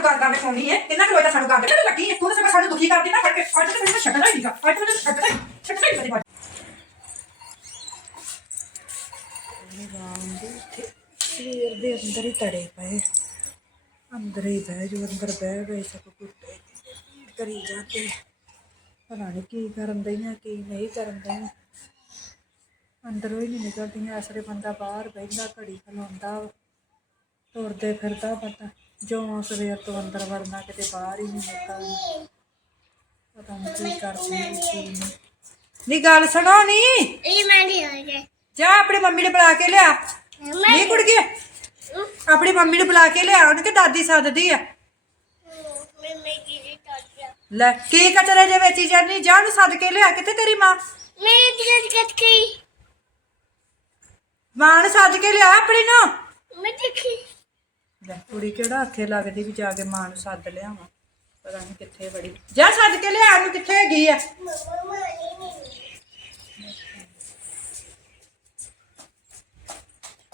ਸਾਨੂੰ ਗਾਂ ਗਾਂ ਖਾਉਣੀ ਹੈ। ਕਿੰਨਾ ਕੁ ਰੋਇਆ ਸਾਨੂੰ ਗਾਂ ਕੱਢਣ ਲੱਗੀ ਹੈ, ਤੂੰ ਤਾਂ ਸਾਨੂੰ ਦੁਖੀ ਕਰਦੀ ਨਾ। ਫੜ ਕੇ ਅੱਜ ਤਾਂ ਮੈਨੂੰ ਛੱਡਣਾ ਹੀ ਨਹੀਂਗਾ ਅੱਜ ਤਾਂ ਮੈਨੂੰ ਛੱਡਣਾ ਹੀ ਛੱਡਣਾ ਹੀ ਮੇਰੀ ਬਾਤ ਸਵੇਰ ਦੇ ਅੰਦਰ ਹੀ ਤੜੇ ਪਏ। ਅੰਦਰ ਹੀ ਬਹਿ ਜੋ ਅੰਦਰ ਬਹਿ ਗਏ ਸਭ ਕੁੱਤੇ ਕਰੀ ਜਾਂਦੇ। ਪਤਾ ਨਹੀਂ ਕੀ ਕਰਨ ਦਈਆਂ ਕੀ ਨਹੀਂ ਕਰਨ ਦਈਆਂ ਅੰਦਰੋਂ ਹੀ ਨਹੀਂ ਨਿਕਲਦੀਆਂ। ਅਸਰੇ ਬੰਦਾ ਬਾਹਰ ਬਹਿੰਦਾ, ਘੜੀ ਖਲੋਂਦਾ। ਵਾ। ਤੁਰਦੇ ਫਿਰਦਾ ਬੰਦਾ। ਜੋ ਸਵੇਰ ਤੋਂ ਅੰਦਰ ਵੜਨਾ ਕਿਤੇ ਬਾਹਰ ਹੀ ਨਹੀਂ ਨਿਕਲਣਾ। ਪਤਾ ਨਹੀਂ ਕੀ ਕਰਦੇ ਨੇ, ਕੀ ਨਹੀਂ। ਨੀ ਗੱਲ ਸੁਣੋ ਨੀ। ਇਹ ਮੈਂ ਨਹੀਂ ਆ ਗਿਆ ਜਾ ਆਪਣੀ ਮੰਮੀ ਨੂੰ ਬੁਲਾ ਕੇ ਲਿਆ। ਨਹੀਂ ਕੁੜ ਗਿਆ ਆਪਣੀ ਮੰਮੀ ਨੂੰ ਬੁਲਾ ਕੇ ਲਿਆ ਉਹਨੇ ਕਿ ਦਾਦੀ ਸੱਦਦੀ ਆ। ਮੈਂ ਕੀ ਲੈ ਕੀ ਕਚਰੇ ਦੇ ਵਿੱਚ ਜਾਨੀ ਜਾ ਨੂੰ ਸੱਦ ਕੇ ਲਿਆ ਕਿਤੇ ਤੇਰੀ ਮਾਂ? ਮੈਂ ਦਿਲ ਕੱਟ ਗਈ ਮਾਂ ਨੂੰ ਸੱਦ ਕੇ ਲਿਆ ਆਪਣੀ ਨੂੰ। ਮੈਂ ਦੇਖੀ। ਲੈ ਕੁੜੀ ਕਿਹੜਾ ਆਖੇ ਲੱਗਦੀ ਵੀ ਜਾ ਕੇ ਮਾਂ ਨੂੰ ਸੱਦ ਲਿਆਵਾਂ। ਪਤਾ ਨਹੀਂ ਕਿੱਥੇ ਬੜੀ ਜਾ ਸੱਦ ਕੇ ਲਿਆ ਨੂੰ ਕਿੱਥੇ ਹੈਗੀ ਆ?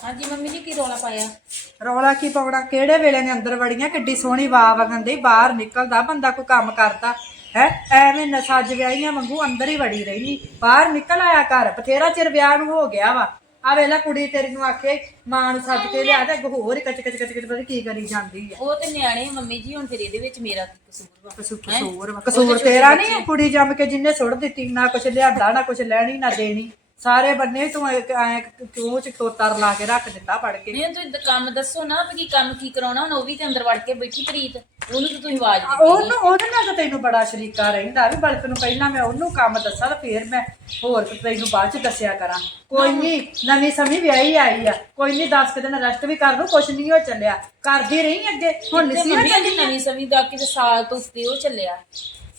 ਹਾਂਜੀ ਮੰਮੀ ਜੀ ਕੀ ਰੋਲਾ ਪਾਇਆ? ਰੌਲਾ ਕੀ ਪਾਉਣਾ? ਕਿਹੜੇ ਵੇਲੇ ਨੇ ਅੰਦਰ ਵੜੀਆਂ? ਕਿੱਡੀ ਸੋਹਣੀ ਵਾਹ ਵਗੰਦੀ ਬਾਹਰ ਨਿਕਲਦਾ ਬੰਦਾ ਕੋਈ ਕੰਮ ਕਰਦਾ। ਹੈ? ਐਵੇਂ ਨਸੱਜ ਵਿਆਹੀਆਂ ਵਾਂਗੂ ਅੰਦਰ ਹੀ ਵੜੀ ਰਹਿਨੀ ਬਾਹਰ ਨਿਕਲ ਆਇਆ ਘਰ ਬਥੇਰਾ ਚਿਰ ਵਿਆਹ ਨੂੰ ਹੋ ਗਿਆ ਵਾ। ਆ ਵੇਲਾ ਕੁੜੀ ਤੇਰੀ ਨੂੰ ਆਖੇ ਮਾਂ ਨੂੰ ਸੱਦ ਕੇ ਲਿਆ ਤੇ ਅੱਗੋਂ ਹੋਰ ਹੀ ਕਚ ਕਚ ਕਚ ਕਚ ਪਤਾ ਕੀ ਕਰੀ ਜਾਂਦੀ ਆ। ਉਹ ਤੇ ਨਿਆਣੇ ਆ ਮੰਮੀ ਜੀ ਹੁਣ ਫਿਰ ਇਹਦੇ ਵਿੱਚ ਮੇਰਾ ਕੀ ਕਸੂਰ ਵਾ? ਕਸੂਰ ਕਸੂਰ ਵਾ। ਕਸੂਰ ਤੇਰਾ ਨਹੀਂ ਕੁੜੀ ਜੰਮ ਕੇ ਜਿੰਨੇ ਸੁੱਟ ਦਿੱਤੀ ਨਾ ਕੁਛ ਲਿਆਂਦਾ ਨਾ ਕੁਛ ਲੈਣੀ ਨਾ ਦੇਣੀ। ਸਾਰੇ ਬੰਨੇ ਤੂੰ ਐ ਕਿਉਂ ਚ ਤੋਤਰ ਲਾ ਕੇ ਰੱਖ ਦਿੱਤਾ ਫੜ ਕੇ? ਨਹੀਂ ਤੁਸੀਂ ਤਾਂ ਕੰਮ ਦੱਸੋ ਨਾ ਵੀ ਕੀ ਕੰਮ ਕੀ ਕਰਾਉਣਾ ਹੁਣ ਉਹ ਵੀ ਤੇ ਅੰਦਰ ਵੜ ਕੇ ਬੈਠੀ ਪ੍ਰੀਤ। ਉਹਨੂੰ ਤਾਂ ਤੁਸੀਂ ਆਵਾਜ਼ ਦਿੱਤੀ ਉਹਨੂੰ ਉਹਦੇ ਨਾਲ ਤਾਂ ਤੈਨੂੰ ਬੜਾ ਸ਼ਰੀਕਾ ਰਹਿੰਦਾ ਵੀ ਬਲਕ ਨੂੰ ਪਹਿਲਾਂ ਮੈਂ ਉਹਨੂੰ ਕੰਮ ਦੱਸਾਂ ਤਾਂ ਫੇਰ ਮੈਂ ਹੋਰ ਤੈਨੂੰ ਬਾਅਦ ਚ ਦੱਸਿਆ ਕਰਾਂ। ਕੋਈ ਨਹੀਂ ਨਵੀਂ ਸਮੀ ਵਿਆਹੀ ਆਈ ਆ। ਕੋਈ ਨਹੀਂ 10 ਦਿਨ ਰੈਸਟ ਵੀ ਕਰ ਲੂ ਕੁਛ ਨਹੀਂ ਹੋ ਚੱਲਿਆ। ਕਰਦੀ ਰਹੀ ਅੱਗੇ। ਹੁਣ ਤੇ ਨਹੀਂ ਮੰਮੀ ਸੀ ਅੱਜ ਨਵੀਂ ਸਵੀ ਦਾ ਕਿਤੇ ਸਾਲ ਤੋਂ ਉੱਤੇ ਉਹ ਚੱਲਿਆ।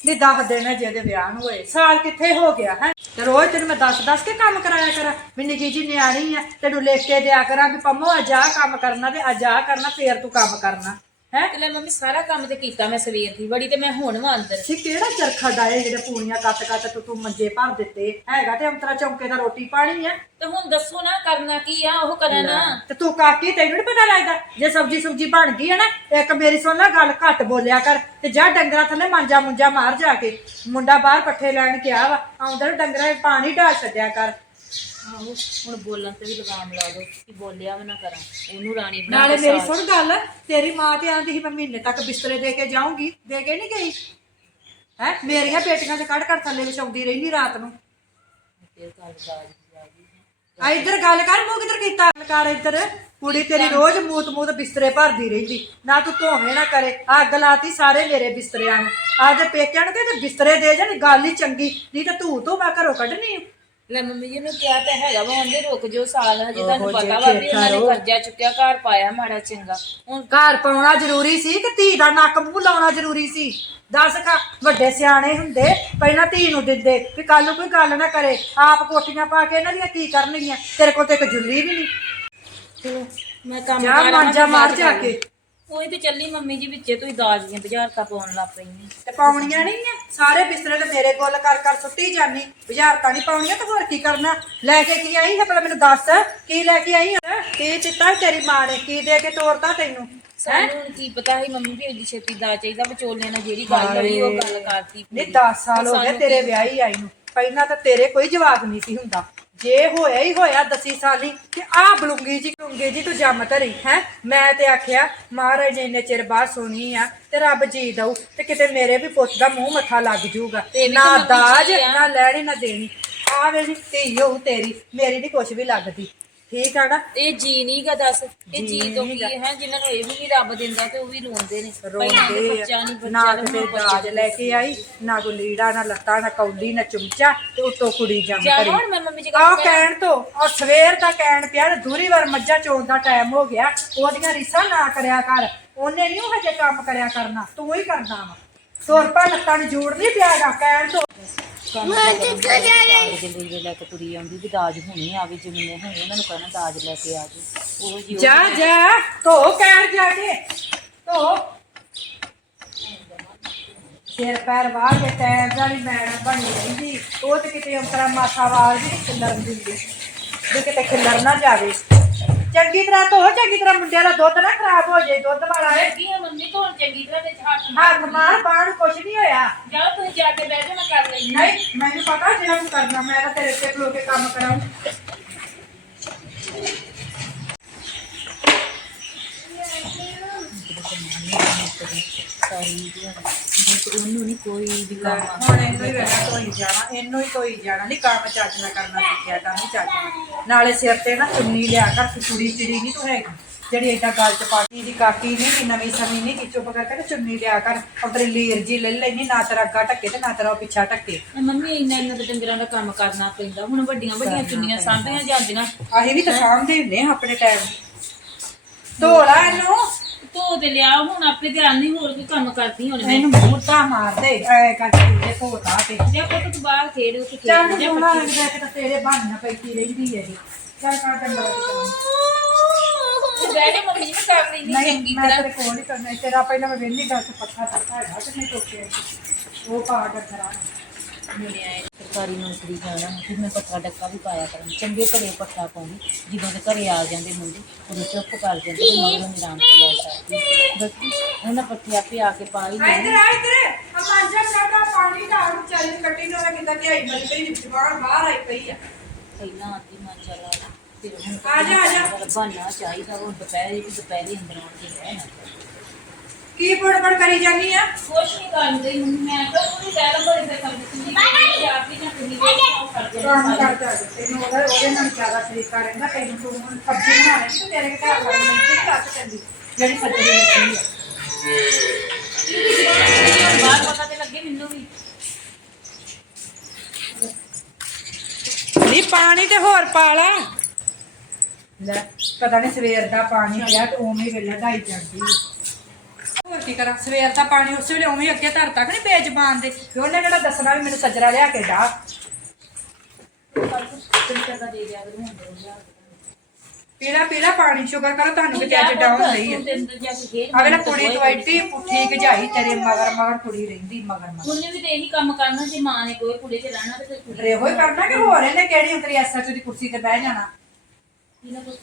ਵੀ 10 ਦਿਨ ਜਿਹਦੇ ਵਿਆਹ ਨੂੰ ਹੋਏ। ਸਾਲ ਕਿੱਥੇ ਹੋ ਗਿਆ, ਹੈ? ਤੇ ਰੋਜ਼ ਤੈਨੂੰ ਮੈਂ ਦੱਸ ਦੱਸ ਕੇ ਕੰਮ ਕਰਾਇਆ ਕਰਾਂ। ਵੀ ਨਿੱਕੀ ਜੀ ਨਿਆਣੀ ਆ, ਤੈਨੂੰ ਲਿਖ ਕੇ ਦਿਆ ਕਰਾਂ ਵੀ ਪੰਮੋ, ਅੱਜ ਆਹ ਕੰਮ ਕਰਨਾ ਤੇ ਅੱਜ ਆਹ ਕਰਨਾ, ਫੇਰ ਤੂੰ ਕੰਮ ਕਰਨਾ। ਹੈ? ਤੇ ਲੈ ਮੰਮੀ ਸਾਰਾ ਕੰਮ ਤੇ ਕੀਤਾ ਮੈਂ ਸਵੇਰ ਦੀ ਬੜੀ ਤੇ ਮੈਂ ਹੁਣ ਵਾਂ ਅੰਦਰ। ਸੀ ਕਿਹੜਾ ਚਰਖਾ ਡਾਏ ਜਿਹੜੇ ਪੂਣੀਆਂ ਕੱਟ ਕੱਟ ਤੂੰ ਤੂੰ ਮੰਜੇ ਭਰ ਦਿੱਤੇ? ਹੈਗਾ ਤੇ ਅੰਤਰਾ ਚੌਂਕੇ ਦਾ ਰੋਟੀ ਪਾਣੀ ਆ। ਤੇ ਹੁਣ ਦੱਸੋ ਨਾ ਕਰਨਾ ਕੀ ਆ ਉਹ ਕਰਨਾ ਤੇ ਤੂੰ ਕਾਕੀ ਤੈਨੂੰ ਨੀ ਪਤਾ ਲੱਗਦਾ? ਜੇ ਸਬਜੀ ਸੁਬਜੀ ਬਣ ਗਈ ਹੈ ਨਾ ਇੱਕ ਮੇਰੀ ਸੁਣ ਲੈ ਗੱਲ ਘੱਟ ਬੋਲਿਆ ਕਰ ਤੇ ਜਾ ਡੰਗਰਾਂ ਥੱਲੇ ਮਾਂਜਾ ਮੁੰਜਾ ਮਾਰ ਜਾ ਕੇ। ਮੁੰਡਾ ਬਾਹਰ ਪੱਠੇ ਲੈਣ ਗਿਆ ਵਾ ਆਉਂਦਾ ਨੂੰ ਡੰਗਰਾਂ 'ਚ ਪਾਣੀ ਢਾਲ ਛੱਡਿਆ ਕਰ। ਆਹੋ ਹੁਣ ਬੋਲਣ ਤੇ ਵੀ ਲਗਾਮ ਲਾ ਦੋ ਕਿ ਬੋਲਿਆ ਵੀ ਨਾ ਕਰਾਂ। ਉਹਨੂੰ ਰਾਣੀ ਬਣਾ ਨਾਲੇ ਕੇ ਮੇਰੀ ਸਾਥ- ਸੁਣ ਗੱਲ ਤੇਰੀ ਮਾਂ ਤੇ ਆਂਦੀ ਸੀ ਮੈਂ ਮਹੀਨੇ ਤੱਕ ਬਿਸਤਰੇ ਦੇ ਕੇ ਜਾਊਂਗੀ ਦੇ ਕੇ ਨਹੀਂ ਗਈ। ਹੈ ਮੇਰੀਆਂ ਬੇਟੀਆਂ ਤੇ ਕੱਢ ਕੱਢ ਥੱਲੇ ਵਿਛਾਉਂਦੀ ਰਹਿੰਦੀ ਰਾਤ ਨੂੰ। ਫਿਰ ਗੱਲ ਦਾਜ ਦੀ ਆ ਗਈ। ਆ ਇੱਧਰ ਗੱਲ ਕਰ ਮੂੰਹ ਕਿੱਧਰ ਕੀਤਾ? ਗੱਲ ਕਰ ਇੱਧਰ। ਕੁੜੀ ਤੇਰੀ ਰੋਜ਼ ਮੂਤ ਮੂਤ ਬਿਸਤਰੇ ਭਰਦੀ ਰਹਿੰਦੀ। ਨਾ ਤੂੰ ਧੋਵੇਂ ਨਾ ਕਰੇ ਅੱਗ ਲਾਤੀ ਸਾਰੇ ਮੇਰੇ ਬਿਸਤਰਿਆਂ ਨੂੰ। ਆਦੇ ਪੇਕਿਆਂ ਨੂੰ ਕਹਿੰਦੇ ਬਿਸਤਰੇ ਦੇ ਜਾਣ ਗੱਲ ਹੀ ਚੰਗੀ। ਨਹੀਂ ਤਾਂ ਤੂੰ ਤੂੰ ਮੈਂ ਘਰੋਂ ਕੱਢਣੀ ਆ। ਲੈ ਮੰਮੀ ਜੀ ਨੂੰ ਕਿਹਾ ਤਾਂ ਹੈਗਾ ਵਾ ਉਹਦੇ ਰੁਕ ਜਾਓ ਸਾਲ ਹਜੇ ਤੁਹਾਨੂੰ ਜੇ ਪਤਾ ਵਾ ਵੀ ਉਹਨਾਂ ਨੇ ਕਰੋ। ਕਰਜ਼ਾ ਚੁੱਕਿਆ ਘਰ ਪਾਇਆ ਮਾੜਾ ਚੰਗਾ। ਹੁਣ ਘਰ ਪਾਉਣਾ ਜ਼ਰੂਰੀ ਸੀ ਕਿ ਧੀ ਦਾ ਨੱਕ ਮੂੰਹ ਲਾਉਣਾ ਜ਼ਰੂਰੀ ਸੀ? ਦੱਸ ਕਾ ਵੱਡੇ ਸਿਆਣੇ ਹੁੰਦੇ ਪਹਿਲਾਂ ਧੀ ਨੂੰ ਦਿੰਦੇ ਵੀ ਕੱਲ ਨੂੰ ਕੋਈ ਗੱਲ ਨਾ ਕਰੇ। ਆਪ ਕੋਠੀਆਂ ਪਾ ਕੇ ਇਹਨਾਂ ਦੀਆਂ ਕੀ ਕਰਨਗੀਆਂ? ਤੇਰੇ ਕੋਲ ਤੇ ਇੱਕ ਜੁੱਲੀ ਵੀ ਨਹੀਂ। ਮੈਂ ਕੰਮ ਜਾ ਕਰਾਂ ਮਾਂਜਾ ਮਾਰ ਜਾ ਕੇ। ਉਹੀ ਤੇ ਚੱਲੀ ਮੰਮੀ ਜੀ ਵਿੱਚੇ ਤੁਸੀਂ ਦਾਜ ਦੀਆਂ ਬੁਝਾਰਤਾਂ ਪਾਉਣ ਲੱਗ ਪਈ ਨੇ ਤੇ ਪਾਉਣੀਆਂ ਨਹੀਂ ਆ। ਸਾਰੇ ਬਿਸਤਰੇ ਤੇ ਮੇਰੇ ਕੋਲ ਕਰ ਕਰ ਸੁੱਟੀ ਜਾਨੀ। ਬੁਝਾਰਤਾਂ ਨਹੀਂ ਪਾਉਣੀਆਂ ਤੇ ਹੋਰ ਕੀ ਕਰਨਾ? ਲੈ ਕੇ ਕੀ ਆਈ ਹੈ ਪਹਿਲਾਂ ਮੈਨੂੰ ਦੱਸ ਕੀ ਲੈ ਕੇ ਆਈ ਹੈ ਕੀ ਦਿੱਤਾ ਤੇਰੀ ਮਾਂ ਨੇ? ਕੀ ਦੇ ਕੇ ਤੋਰਤਾ ਤੈਨੂੰ? ਸਾਨੂੰ ਹੁਣ ਕੀ ਪਤਾ ਸੀ ਮੰਮੀ ਵੀ ਏਡੀ ਛੇਤੀ ਦਾਜ ਚਾਹੀਦਾ ਵਿਚੋਲੇ ਨਾਲ ਜਿਹੜੀ ਗੱਲ ਹੋਈ ਉਹ ਗੱਲ ਕਰਤੀ। ਨਹੀਂ 10 ਸਾਲ ਹੋ ਗਏ ਤੇਰੇ ਵਿਆਹੀ ਆਈ ਨੂੰ। ਪਹਿਲਾਂ ਤਾਂ ਤੇਰੇ ਕੋਈ ਜਵਾਬ ਨਹੀਂ ਸੀ ਹੁੰਦਾ। ਜੇ ਹੋਇਆ ਹੀ ਹੋਇਆ ਦਸੀ ਸਾਲੀ ਤੇ ਆ ਬਲੂੰਗੀ ਜੀ ਬਲੂੰਗੀ ਜੀ ਤੂੰ ਜੰਮ ਧਰੀ ਹੈ? ਮੈਂ ਤੇ ਆਖਿਆ ਮਹਾਰਾਜ ਨੇ ਇੰਨੇ ਚਿਰ ਬਾਅਦ ਸੁਣੀ ਆ ਤੇ ਰੱਬ ਜੀ ਦਊ ਤੇ ਕਿਤੇ ਮੇਰੇ ਵੀ ਪੁੱਤ ਦਾ ਮੂੰਹ ਮੱਥਾ ਲੱਗ ਜੂਗਾ ਨਾ ਦਾਜ ਜੀ। ਨਾ ਲੈਣੀ ਨਾ ਦੇਣੀ। ਆ ਵੇਲੀ ਧੀ ਹੋਊ ਤੇਰੀ ਮੇਰੀ ਨਹੀਂ ਕੁਛ ਵੀ ਲੱਗਦੀ। ਠੀਕ ਆ ਨਾ? ਇਹ ਜੀ ਨਹੀਂ ਗਾ ਦੱਸ। ਇਹ ਜੀ ਤੋਂ ਕੀ। ਹੈ ਜਿਨ੍ਹਾਂ ਨੂੰ ਇਹ ਵੀ ਨਹੀਂ ਰੱਬ ਦਿੰਦਾ ਤੇ ਉਹ ਵੀ ਰੋਂਦੇ ਨੇ। ਰੋਂਦੇ ਬੱਚਾ ਨਹੀਂ ਆ। ਨਾ ਕਿਤੇ ਦਾਜ ਲੈ ਕੇ ਆਈ ਨਾ ਕੋਈ ਲੀੜਾ ਨਾ ਲੱਤਾ ਨਾ ਕੌਲੀ ਨਾ ਚੁੰਚਾ ਤੇ ਉੱਤੋਂ ਕੁੜੀ ਜੰਮ ਧਰੀ ਹੁਣ ਮੈਂ ਮੰਮੀ ਜੀ ਕਹਿਣ ਤੋਂ ਔਰ ਸਵੇਰ ਦਾ ਕਹਿਣ ਪਿਆ ਦੂਰੀ ਵਾਰ ਮੱਝਾਂ ਚੋਣ ਦਾ ਟਾਈਮ ਹੋ ਗਿਆ। ਉਹਦੀਆਂ ਰੀਸਾਂ ਨਾ ਕਰਿਆ ਕਰ। ਉਹਨੇ ਨਹੀਂ ਹਜੇ ਕੰਮ ਕਰਿਆ ਕਰਨਾ ਤੂੰ ਹੀ ਕਰਨਾ ਵਾ। ਸੌ ਰੁਪਏ ਲੱਤਾਂ ਨੂੰ ਜੋੜ ਨਹੀਂ ਪਿਆਗਾ ਕਹਿਣ ਤੋਂ। ਮੈਂ ਜਾ ਲੈ ਕੇ ਤੁਰੀ ਆਉਂਦੀ ਵੀ ਦਾਜ ਹੁਣੇ ਆਵੇ ਜਿਵੇਂ ਹੁਣ ਉਹਨਾਂ ਨੂੰ ਕਹਿਣਾ ਦਾਜ ਲੈ ਕੇ ਆ ਜਾਓ। ਉਹ ਜੀ ਉਹ- ਜਾ ਜਾ ਧੋ ਕਹਿਣ ਜਾ ਕੇ ਧੋ। ਸਿਰ ਪੈਰ ਵਾਹ ਕੇ ਟੈਰ ਵਾਲੀ ਮੈਡਮ ਬਣੀ ਰਹਿੰਦੀ। ਉਹ ਤੇ ਕਿਤੇ ਅੰਤਰਾ ਮਾਥਾ ਵਾਲ ਦੀ ਖਿਲਰਨ ਦਿੰਦੀ। ਵੀ ਕਿਤੇ ਖਿਲਰ ਨਾ ਜਾਵੇ। ਚੰਗੀ ਤਰ੍ਹਾਂ ਧੋ ਚੰਗੀ ਤਰ੍ਹਾਂ ਮੁੰਡਿਆਂ ਦਾ ਦੁੱਧ ਨਾ ਖਰਾਬ ਹੋ ਜਾਏ ਦੁੱਧ ਵਾਲਾ। ਹੈ ਲੱਗੀ ਆ ਮੰਮੀ ਤੋਂ ਚੰਗੀ ਤਰ੍ਹਾਂ ਹੱਥ ਮਾਰ। ਬਾਹਰ ਕੁਛ ਨਹੀਂ ਹੋਇਆ। ਜਾਓ ਤੁਸੀਂ ਜਾ ਕੇ ਬਹਿ ਜਾਓ ਮੈਂ ਕਰ ਲੈਂਦੀ ਨਹੀਂ ਮੈਨੂੰ ਪਤਾ ਜਿਹੜਾ ਤੂੰ ਕਰਨਾ ਮੈਂ ਤਾਂ ਤੇਰੇ ਤੇ ਖਲੋ ਕੇ ਕੰਮ ਕਰਾਉਂ ਸਾਰੀ ਦਿਹਾੜੀ ਉਹਨੂੰ ਨਹੀਂ ਕੋਈ ਵੀ ਕੰਮ ਹੁਣ ਇਹਨੂੰ ਹੀ ਵੇਲਾ ਧੋਈ ਜਾਣਾ ਇਹਨੂੰ ਹੀ ਧੋਈ ਜਾਣਾ ਨਹੀਂ ਕੰਮ ਚੱਜ ਨਾਲ ਕਰਨਾ ਸਿੱਖਿਆ ਤਾਂ ਨਹੀਂ ਚੱਜ ਨਾਲ। ਨਾਲੇ ਸਿਰ ਤੇ ਨਾ ਚੁੰਨੀ ਲਿਆ ਕਰ ਤੂੰ ਕੁੜੀ ਚਿੜੀ ਨਹੀਂ ਤੂੰ ਹੈਗੀ। ਜਿਹੜੀ ਏਦਾਂ ਗੱਲ ਚ ਪਾਟੀ ਦੀ ਕਾਕੀ ਨਹੀਂ ਕਿ ਨਵੀਂ ਸਮੀ ਨਹੀਂ ਕਿ ਚੁੱਪ ਕਰਕੇ ਚੁੰਨੀ ਲਿਆ ਕਰ। ਉਧਰ ਲੀਰ ਜੀ ਲੈ ਲੈਣੀ ਨਾ ਤੇਰਾ ਅੱਗਾ ਢੱਕੇ ਤੇ ਨਾ ਤੇਰਾ ਉਹ ਪਿੱਛਾ ਢੱਕੇ। ਮੰਮੀ ਇੰਨਾ ਇੰਨਾ ਤਾਂ ਡੰਗਰਾਂ ਦਾ ਕੰਮ ਕਰਨਾ ਪੈਂਦਾ। ਹੁਣ ਵੱਡੀਆਂ ਵੱਡੀਆਂ ਚੁੰਨੀਆਂ ਸਾਂਭੀਆਂ ਜਾਂਦੀਆਂ। ਅਸੀਂ ਵੀ ਤਾਂ ਸਾਂਭਦੇ ਹੁੰਦੇ ਹਾਂ ਆਪਣੇ ਟਾਈਮ ਧੋਲਾ ਇਹਨੂੰ। ਧੋ ਤੇ ਲਿਆ ਹੁਣ ਆਪਣੇ ਧਿਆਨ ਨਹੀਂ ਹੋਰ ਕੋਈ ਕੰਮ ਕਰਦੀ ਹੁਣ ਮੈਂ। ਇਹਨੂੰ ਮੁੱਦਾ ਮਾਰ ਦੇ ਐ ਕਰਕੇ ਧੋਤਾ ਤੇ ਜੇ ਪੁੱਤ ਤੂੰ ਬਾਹਰ ਖੇਡ ਉੱਥੇ ਚੱਲ ਖੇਡ ਜਾ ਸੋਹਣਾ ਲੱਗਦਾ ਕਿ ਤਾਂ ਤੇਰੇ ਬਹਾਨੇ ਪੈਂਦੀ ਰਹਿੰਦੀ ਹੈ ਇਹ ਚੱਲ ਕਰ ਡੰਗਰਾ ਤੇ ਚੱਲ ਤੂੰ ਬਹਿ ਜਾ ਮੰਮੀ ਜੀ ਮੈਂ ਕਰ ਲੈਂਦੀ ਨਹੀਂ ਚੰਗੀ ਮੈਂ ਤਰ੍ਹਾਂ। ਤੇਰੇ ਕੋਲ ਹੀ ਕਰਨਾ ਤੇਰਾ ਪਹਿਲਾਂ ਮੈਂ ਵੇਲੀ ਗੱਲ ਤੇ ਪੱਖਾ ਚੱਕਾ ਹੈਗਾ ਤੇ ਮੈਂ ਟੋਕਿਆ ਉਹ ਪਾ ਕੇ ਕਰਾਂ ਮੇਰੇ ਸਰਕਾਰੀ ਨੌਕਰੀ ਜਾਣਾ ਫਿਰ ਮੈਂ ਪੱਠਾ ਡੱਕਾ ਵੀ ਪਾਇਆ ਕਰਾਂ। ਚੰਗੇ ਭਲੇ ਪੱਠਾ ਪਾਉਂਦੀ ਜਦੋਂ ਦੇ ਘਰੇ ਆ ਜਾਂਦੇ ਮੁੰਡੇ ਉਦੋਂ ਚੁੱਪ ਕਰ ਜਾਂਦੇ ਤੇ ਮਗਰੋਂ ਨਿਰਾਮ ਤੇ ਲੈ ਸਕਦੀ ਦੱਸੀ ਉਹਨਾਂ ਪੱਠੇ ਆਪੇ ਆ ਕੇ ਪਾ ਹੀ ਲੈਣੇ ਇੱਧਰ ਆ ਇੱਧਰ। ਅਮਾਂਜਾ ਸਾਡਾ ਪਾਣੀ ਦਾ ਚੱਲ ਕੱਟੀ ਨੂੰ ਕਿਦਾਂ ਕਿ ਆਈ ਮਲ ਪਈ ਜਵਾਨ ਬਾਹਰ ਆਈ ਪਈ ਆ। ਪਹਿਲਾਂ ਆਦੀ ਮਾਂ ਚਲਾ ਫਿਰ ਹੁਣ ਆ ਜਾ, ਆ ਜਾ। ਬਣਨਾ ਚਾਹੀਦਾ ਹੁਣ ਦੁਪਹਿਰੇ ਵੀ ਦੁਪਹਿਰੇ ਅੰਦਰ ਆਣ ਕੇ ਰਹਿਣਾ। ਕੀ ਬੜਬੜ ਕਰੀ ਜਾਨੀ ਆ? ਕੁਛ ਨਹੀਂ ਕਰਦੇ ਮੈਂ ਤਾਂ ਉਹਨੂੰ ਕਹਿ ਲਾ ਬੜੇ ਤੇ ਕੰਮ ਤੁਸੀਂ ਨਹੀਂ ਆਪ ਹੀ ਨਾ ਕਰਦੇ ਕੰਮ ਕਰਦਾ ਤੈਨੂੰ ਉਹਦਾ ਉਹਦੇ ਨਾਲ ਜ਼ਿਆਦਾ ਤਰੀਕਾ ਰਹਿੰਦਾ ਤੈਨੂੰ ਤੂੰ ਹੁਣ ਸਬਜ਼ੀ ਬਣਾ ਲੈ ਤੇ ਤੇਰੇ ਘਰ ਵਾਲੀ ਨਹੀਂ ਠੀਕ ਰੱਖ ਚੱਲੀ ਜਿਹੜੀ ਸੱਜਰੀ ਲੱਗੀ ਆ। ਬਾਹਰ ਪਤਾ ਤੇ ਲੱਗੇ ਮੈਨੂੰ ਵੀ। ਨਹੀਂ ਪਾਣੀ ਤੇ ਹੋਰ ਪਾ ਲਾ। ਲੈ ਪਤਾ ਨਹੀਂ ਸਵੇਰ ਦਾ ਪਾਣੀ ਪਿਆ ਤੇ ਉਵੇਂ ਹੀ ਵੇਲੇ ਢਾਈ ਚੜਦੀ ਹੋਰ ਕੀ ਕਰਾਂ। ਸਵੇਰ ਦਾ ਪਾਣੀ ਉਸੇ ਵੇਲੇ ਉਵੇਂ ਅੱਗੇ ਧਰ ਤੱਕ ਨਹੀਂ ਬੇਜ਼ਬਾਨ ਦੇ। ਤੇ ਉਹਨੇ ਕਿਹੜਾ ਦੱਸਣਾ ਵੀ ਮੈਨੂੰ ਸੱਜਰਾ ਲਿਆ ਕੇ ਜਾ ਪੀਲਾ ਪੀਲਾ ਪਾਣੀ ਸ਼ੁਕਰ ਕਰੋ ਤੁਹਾਨੂੰ ਕਿ ਅੱਜ ਡਾਊਨ ਨਹੀਂ ਹੈ ਤੂੰ ਤੇ ਅਗਲੇ ਕੁੜੀ ਤੋਂ ਐਡੀ ਪੁੱਠੀ ਗਜਾਈ ਤੇਰੇ ਮਗਰ ਮਗਰ ਕੁੜੀ ਰਹਿੰਦੀ ਮਗਰ ਮਗਰ। ਉਹਨੇ ਵੀ ਤੇ ਇਹੀ ਕੰਮ ਕਰਨਾ ਜੇ ਮਾਂ ਨੇ ਕੋਈ ਕੁੜੇ ਚ ਰਹਿਣਾ ਤੇ ਫਿਰ ਕੁੜੀ ਰੇ ਹੋਈ ਕਰਨਾ ਕਿ ਹੋਰ ਇਹਨੇ ਕਿਹੜੀ ਉਤਰੀ ਐਸਐਚ ਦੀ ਕੁਰਸੀ ਤੇ ਬਹਿ ਜਾਣਾ। ਇਹਨਾਂ ਕੋਲ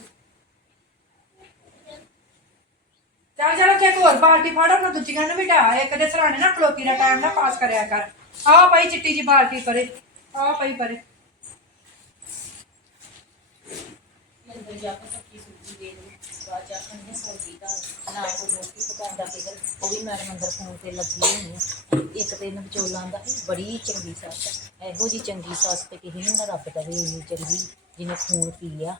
ਚੱਲ ਚੱਲ ਕੇ ਹੋਰ ਬਾਲਟੀ ਫੜ ਉਹਨਾਂ ਦੂਜੀਆਂ ਨੂੰ ਵੀ ਢਾ ਇੱਕ ਦੇ ਸਰਾਣੇ ਨਾ ਖਲੋਤੀ ਦਾ ਟਾਈਮ ਨਾ ਪਾਸ ਕਰਿਆ ਕਰ। ਆਹ ਪਈ ਚਿੱਟੀ ਜੀ ਬਾਲਟੀ ਪਰੇ, ਆਹ ਪਈ ਪਰੇ। ਅੰਦਰ ਜਾ ਕੇ ਸੱਚੀ ਸੁੱਜੀ ਬਾਅਦ ਜਾ ਕੇ ਨੇ ਸੌਜੀ ਦਾ ਨਾ ਕੋਈ ਰੋਟੀ ਪਕਾਉਣ ਦਾ ਫਿਕਰ ਉਹ ਵੀ ਮੈਡਮ ਅੰਦਰ ਫੋਨ ਤੇ ਲੱਗੀ ਹੋਈ ਹੈ ਇੱਕ ਤੇ ਇਹਨਾਂ ਵਿਚੋਲਾਂ ਦਾ ਬੜੀ ਚੰਗੀ ਸੱਸ ਹੈ ਇਹੋ ਜੀ ਚੰਗੀ ਸੱਸ ਤੇ ਕਿਸੇ ਨੂੰ ਨਾ ਰੱਬ ਦਵੇ ਇੰਨੀ ਚੰਗੀ ਜਿਹਨੇ ਖੂਨ ਪੀ ਲਿਆ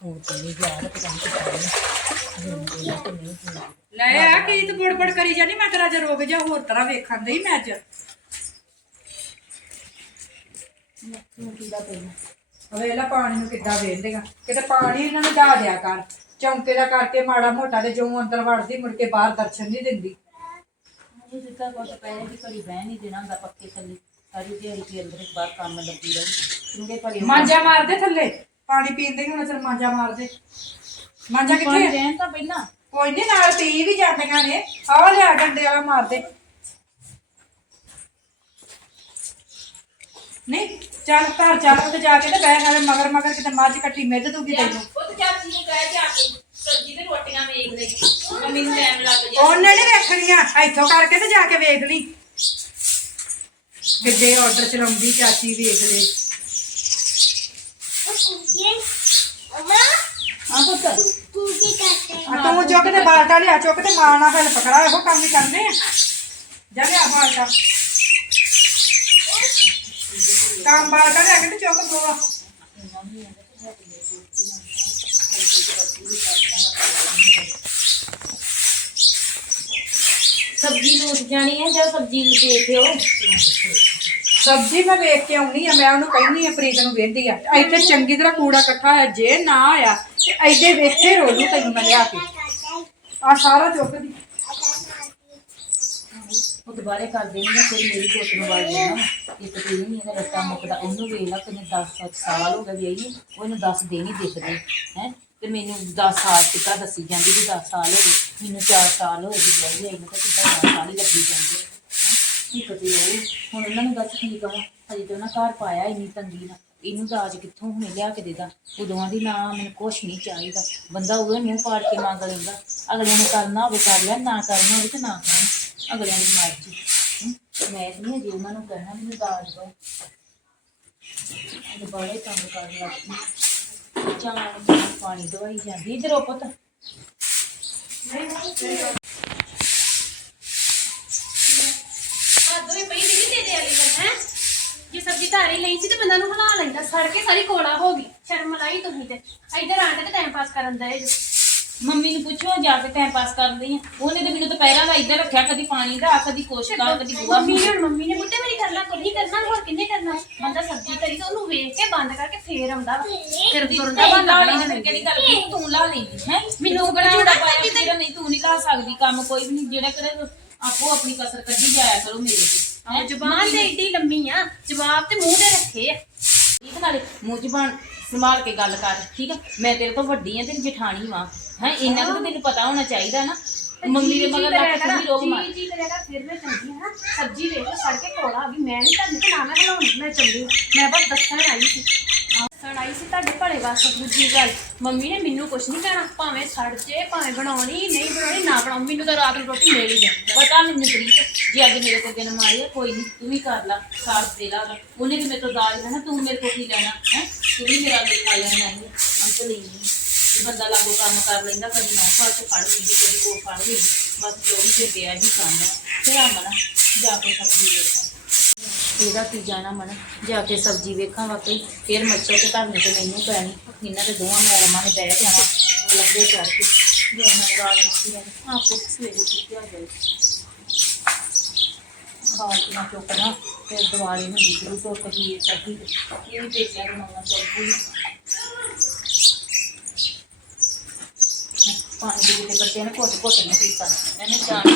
ਖੂਨ ਪੀ ਨਹੀਂ ਗਿਆ ਤੇ ਕੰਮ ਕੀਤਾ ਨਹੀਂ ਤੇ ਨਹੀਂ ਪੀਂਦੀ। ਲੈ ਆ ਕੀ ਤੂੰ ਬੜਬੜ ਕਰੀ ਜਾਨੀ ਮੈਂ ਤੇਰਾ ਜੇ ਰੋਗ ਜਾ ਹੋਰ ਤਰ੍ਹਾਂ ਵੇਖਣ ਦਈ ਮੈਂ ਅੱਜ ਖੂਨ ਪੀਦਾ ਪਹਿਲਾਂ ਵੇਲਾ ਪਾਣੀ ਨੂੰ ਕਿੱਦਾਂ ਵੇਂਦੇਗਾ ਕਿਤੇ ਪਾਣੀ ਇਹਨਾਂ ਨੂੰ ਢਾ ਦਿਆ ਕਰ। ਚੌਂਕੇ ਦਾ ਕਰਕੇ ਮਾੜਾ ਮੋਟਾ ਤੇ ਜੋ ਅੰਦਰ ਵੜਦੀ ਮੁੜ ਕੇ ਬਾਹਰ ਦਰਸ਼ਨ ਨਹੀਂ ਦਿੰਦੀ। ਉਹ ਜਿੱਦਾਂ ਕੋਲ ਪੈਰੇ ਦੀ ਘੜੀ ਬਹਿ ਨਹੀਂ ਦੇਣਾ ਹੁੰਦਾ ਪੱਕੇ ਥੱਲੇ। ਸਾਰੀ ਦਿਹਾੜੀ ਦੇ ਅੰਦਰ ਬਾਹਰ ਕੰਮ ਲੱਗੀ ਰਹੀ। ਚੰਗੇ ਭਲੇ ਮਾਂਜਾ ਮਾਰਦੇ ਥੱਲੇ। ਪਾਣੀ ਪੀਂਦੇ ਹੁਣ ਚਲ ਮਾਂਜਾ ਮਾਰਦੇ। ਮਾਂਜਾ ਕਿੱਥੇ? ਪਾਣੀ ਆ? ਰਹਿਣ ਤਾਂ ਪਹਿਲਾਂ। ਕੋਈ ਨਹੀਂ ਨਾਲ ਪੀ ਵੀ ਜਾਂਦੀਆਂ ਨੇ। ਆਹ ਲਿਆ ਡੰਡੇ ਵਾਲਾ ਮਾਰਦੇ। ਨਹੀਂ ਚੱਲ ਘਰ ਚੱਲ ਤੇ ਜਾ ਕੇ ਤੇ ਬਹਿ ਨਾਲੇ ਮਗਰ ਮਗਰ ਕਿਤੇ ਮੱਝ ਕੱਟੀ ਮਿੱਧ ਦੂਗੀ ਤੈਨੂੰ। ਪੁੱਤ ਚਾਚੀ ਨੂੰ ਕਹਿ ਜਾ ਕੇ ਸਬਜ਼ੀ ਤੇ ਰੋਟੀਆਂ ਵੇਖ ਲੈ। ਮੰਮੀ ਨੂੰ ਟਾਈਮ ਲੱਗ ਜੇ ਉਹਨੇ ਨੇ ਵੇਖਣੀਆਂ ਇੱਥੋਂ ਕਰਕੇ ਤੇ ਜਾ ਕੇ ਵੇਖ ਲਈ। ਕਿੱਦੇ ਆਰਡਰ ਚਲਾਉਂਦੀ ਚਾਚੀ ਵੇਖ ਲੈ। ਆ ਪੁੱਤ। ਆ ਤੂੰ ਚੁੱਕ ਤੇ ਬਾਲਟਾ ਲਿਆ ਚੁੱਕ ਤੇ ਮਾਂ ਨਾਲ ਹੈਲਪ ਕਰਾ ਇਹੋ ਕੰਮ ਹੀ ਕਰਦੇ ਆ। ਜਾ ਲਿਆ ਬਾਲਟਾ। ਕੰਮ ਬਾਲਟਾ ਲਿਆ ਕੇ ਤੇ ਚੁੱਕ ਦੋ। ਸਬਜ਼ੀ ਲੂਟ ਜਾਣੀ ਹੈ ਜਾਂ ਸਬਜ਼ੀ ਨੂੰ ਦੇਖਿਓ ਸਬਜ਼ੀ ਮੈਂ ਵੇਖ ਕੇ ਆਉਣੀ ਆ ਮੈਂ ਉਹਨੂੰ ਕਹਿੰਦੀ ਆ ਪ੍ਰੀਤ ਨੂੰ ਵੇਂਦੀ ਆ। ਇੱਥੇ ਚੰਗੀ ਤਰ੍ਹਾਂ ਕੂੜਾ ਇਕੱਠਾ ਹੈ ਜੇ ਨਾ ਆਇਆ ਤੇ ਐਡੇ ਵੇਖੇ ਰੋਲੂ ਤੈਨੂੰ ਮੈਂ ਲਿਆ ਕੇ। ਆ ਸਾਰਾ ਚੁੱਕ ਦੀ। ਉਹ ਦੁਬਾਰੇ ਕਰ ਦੇਣਗੇ ਫਿਰ ਮੇਰੀ ਕੋਟ ਨੂੰ ਵਾਲ ਦੇਣਾ ਇੱਕ ਤੇ ਨਹੀਂ ਇਹਦਾ ਰੱਟਾ ਮੁੱਕਦਾ ਉਹਨੂੰ ਵੇਖ ਲਾ ਕਿੰਨੇ 10 ਸਾਲ ਹੋ ਗਏ ਨੂੰ ਉਹਨੂੰ 10 ਦਿਨ ਹੀ ਦਿਖਦੇ ਹੈ? ਤੇ ਮੈਨੂੰ 10 ਸਾਲ ਟਿਕਾ ਦੱਸੀ ਜਾਂਦੀ ਵੀ 10 ਸਾਲ ਹੋ ਗਏ। ਮੈਨੂੰ 4 ਸਾਲ ਹੋ ਗਏ ਵਿਆਹੀ ਆਈ ਤਾਂ ਕਿੱਦਾਂ 10 ਸਾਲ ਹੀ ਲੱਗੀ ਜਾਂਦੇ ਕੀ ਪਤੀ ਉਹ ਹੁਣ ਉਹਨਾਂ ਨੂੰ ਦੱਸ ਕੀ ਕਹਾਂ ਹਜੇ ਤੇ ਉਹਨਾਂ ਘਰ ਪਾਇਆ ਇੰਨੀ ਤੰਗੀ ਨਾਲ। ਇਹਨੂੰ ਦਾਜ ਕਿੱਥੋਂ ਹੁਣੇ ਲਿਆ ਕੇ ਦੇਦਾ ਉਦੋਂ ਦੀ ਨਾ ਮੈਨੂੰ ਕੁਛ ਨਹੀਂ ਚਾਹੀਦਾ। ਬੰਦਾ ਉਦੋਂ ਮੂੰਹ ਪਾੜ ਕੇ ਮੰਗ ਲੈਂਦਾ। ਅਗਲੇ ਨੇ ਕਰਨਾ ਹੋਵੇ ਕਰ ਲਿਆ ਨਾ ਕਰਨਾ ਹੋਵੇ ਤੇ ਨਾ ਕਰਨ। ਅਗਲਿਆਂ ਦੀ ਮਰਜ਼ੀ। ਹਮ, ਮੈਂ ਤਾਂ ਨਹੀਂ ਅਜੇ ਉਹਨਾਂ ਨੂੰ ਕਹਿਣਾ ਮੈਨੂੰ ਦਾਜ ਦੋ ਬੜੇ ਕੰਮ ਕਰਨ ਲੱਗੀ ਜਾਨ ਪਾਣੀ ਦਵਾਈ ਜਾਂਦੀ ਇਧਰੋਂ ਪੁੱਤ। ਜੇ ਸਬਜ਼ੀ ਧਾਰੀ ਲਈ ਸੀ ਤੇ ਬੰਦਾ ਨੂੰ ਹਲਾ ਲੈਂਦਾ, ਸੜ ਕੇ ਸਾਰੀ ਕੋਲਾ ਹੋ ਗਈ। ਸ਼ਰਮ ਲਾਈ ਤੁਸੀਂ ਤੇ। ਇੱਧਰ ਆਣ ਕੇ ਟਾਈਮ ਪਾਸ ਕਰਨ ਦਾ। ਜੋ ਮੰਮੀ ਨੂੰ ਪੁੱਛੋ ਜਾ ਕੇ ਟਾਈਮ ਪਾਸ ਕਰਦੀ ਆ। ਉਹਨੇ ਤੇ ਮੈਨੂੰ ਦੁਪਹਿਰਾਂ ਦਾ ਇੱਧਰ ਰੱਖਿਆ ਕਦੀ ਪਾਣੀ ਦਾ ਕਦੀ ਕੁਛ ਦਾ ਕਦੀ ਬੁਆ ਮੰਮੀ ਨੇ ਮੰਮੀ ਨੇ ਬੁੱਢੇ ਮੇਰੀ ਕਰਨਾ ਕੋਈ ਨਹੀਂ ਕਰਨਾ ਹੋਰ ਕਿੰਨੇ ਕਰਨਾ? ਬੰਦਾ ਸਬਜ਼ੀ ਧਰੀ ਤੇ ਉਹਨੂੰ ਵੇਖ ਕੇ ਬੰਦ ਕਰਕੇ ਫੇਰ ਆਉਂਦਾ ਵਾ। ਫਿਰ ਤੁਰਦਾ ਲਾ ਬੰਦਾ ਲਈ ਫਿਰ ਕਿਹੜੀ ਗੱਲ ਕੀਤੀ? ਤੂੰ ਲਾ ਲੈਂਦੀ ਹੈ? ਮੈਨੂੰ ਕਿਹੜਾ ਝੂੜਾ ਪਾਇਆ ਤੇਰਾ ਨਹੀਂ ਤੂੰ ਨਹੀਂ ਲਾ ਸਕਦੀ ਕੰਮ ਕੋਈ ਵੀ ਨਹੀਂ ਜਿਹੜਾ ਕਿਹੜਾ ਆਪੋ ਆਪਣੀ ਕਸਰ ਕੱਢੀ ਜਾਇਆ ਕਰੋ ਮੇਰੇ ਤੇ ਹੈਂ? ਜ਼ੁਬਾਨ ਤੇ ਏਡੀ ਲੰਮੀ ਆ ਜਵਾਬ ਤੇ ਮੂੰਹ ਦੇ ਰੱਖੇ ਆ। ਠੀਕ ਨਾਲੇ ਮੂੰਹ ਜ਼ਬਾਨ ਸੰਭਾਲ ਕੇ ਗੱਲ ਕਰ ਠੀਕ ਆ? ਮੈਂ ਤੇਰੇ ਤੋਂ ਵੱਡੀ ਆ ਤੇਰੀ ਜਠਾਣੀ ਵਾਂ। ਹੈ ਕੁ ਤਾਂ ਤੈਨੂੰ ਪਤਾ ਹੋਣਾ ਚਾਹੀਦਾ ਨਾ। ਮੰਮੀ ਦੇ ਮਗਰ ਲੱਗ ਕੇ ਵੀ ਲੋਕ ਮਾਰ। ਜੀ ਜੀ ਕਰੇਗਾ ਫਿਰ ਮੈਂ ਚੰਗੀ ਹਾਂ ਸਬਜ਼ੀ ਵੇਖ ਕੇ ਸੜ ਕੇ ਕੋਲਾ ਗਈ। ਮੈਂ ਨਹੀਂ ਤੁਹਾਨੂੰ ਤੇ ਨਾ ਮੈਂ ਬਣਾਉਣੀ ਮੈਂ ਚੰਗੀ ਮੈਂ ਬਸ ਦੱਸਣ ਆਈ ਸੀ। ਦੱਸਣ ਆਈ ਸੀ ਤੁਹਾਡੇ ਭਲੇ ਵਾਸਤੇ ਦੂਜੀ ਗੱਲ। ਮੰਮੀ ਨੇ ਮੈਨੂੰ ਕੁਛ ਨਹੀਂ ਕਹਿਣਾ ਭਾਵੇਂ ਸੜ ਜੇ ਭਾਵੇਂ ਬਣਾਉਣੀ ਨਹੀਂ ਬਣਾਉਣੀ ਨਾ ਬਣਾਉ ਮੈਨੂੰ ਤਾਂ ਰਾਤ ਨੂੰ ਰੋਟੀ ਮਿਲ ਹੀ ਜਾਂਦੀ ਪਤਾ ਮੈਨੂੰ ਪ੍ਰੀਤ ਜੇ ਅੱਜ ਮੇਰੇ ਕੋਲ ਦਿਨ ਮਾਰੀ ਆ ਕੋਈ ਨਹੀਂ ਤੂੰ ਵੀ ਕਰ ਲਾ ਸਾਥ ਦੇ ਲਾ ਉਹਨੇ ਵੀ ਮੇਰੇ ਤੋਂ ਦਾਜ ਲੈਣਾ ਤੂੰ ਮੇਰੇ ਕੋਲ ਕੀ ਲੈਣਾ ਹੈ? ਤੂੰ ਵੀ ਮੇਰਾ ਖਾ ਲੈਣਾ ਹੈ ਅੰਤ ਲਈ ਨਹੀਂ ਬੰਦਾ ਲਾਗੋ ਕੰਮ ਕਰ ਲੈਂਦਾ, ਕਦੀ ਨੌ ਸਾਲ ਫੜ ਲੈਂਦੀ, ਕਦੀ ਕੋ ਫੜ ਲੈਂਦੀ, ਬਸ 24 ਤੇ ਪਿਆ ਹੀ ਕੰਮ ਹੈ। ਫਿਰ ਜਾ ਕੇ ਸਬਜ਼ੀ ਵੇਖਾਂ। ਇਹਦਾ ਕੀ ਜਾਣਾ ਮਨ, ਜਾ ਕੇ ਸਬਜ਼ੀ ਵੇਖਾਂ ਵਾਕਈ, ਫਿਰ ਮੱਛਰ ਤੇ ਧਰਨੇ ਤੇ ਮੈਨੂੰ ਪੈਣੀ, ਇਹਨਾਂ ਦੇ ਦੋਵਾਂ ਮੈਡਮਾਂ ਨੇ ਬਹਿ ਜਾਣਾ ਲੰਬੇ ਚੜ ਕੇ। ਜੇ ਰਾਤ ਨੂੰ ਕੀ ਸਵੇਰੇ ਕੀ ਆ ਜਾਏ ਖਾਣਾ ਚੁੱਕਣਾ ਫਿਰ ਦੁਆਰੇ ਨੂੰ ਬਿਜਲੀ ਤੋਂ ਕਦੀ ਇਹ ਸਬਜ਼ੀ, ਇਹ ਵੀ ਦੇਖਿਆ ਬਣਾਉਣਾ ਚਾਹੀਦੀ ਪਾਣੀ ਦੇ ਕਿਤੇ ਕੱਟਿਆ ਨਾ ਘੁੱਟ ਘੁੱਟ ਨਹੀਂ ਪੀਤਾ ਇਹਨੇ ਜਾਣ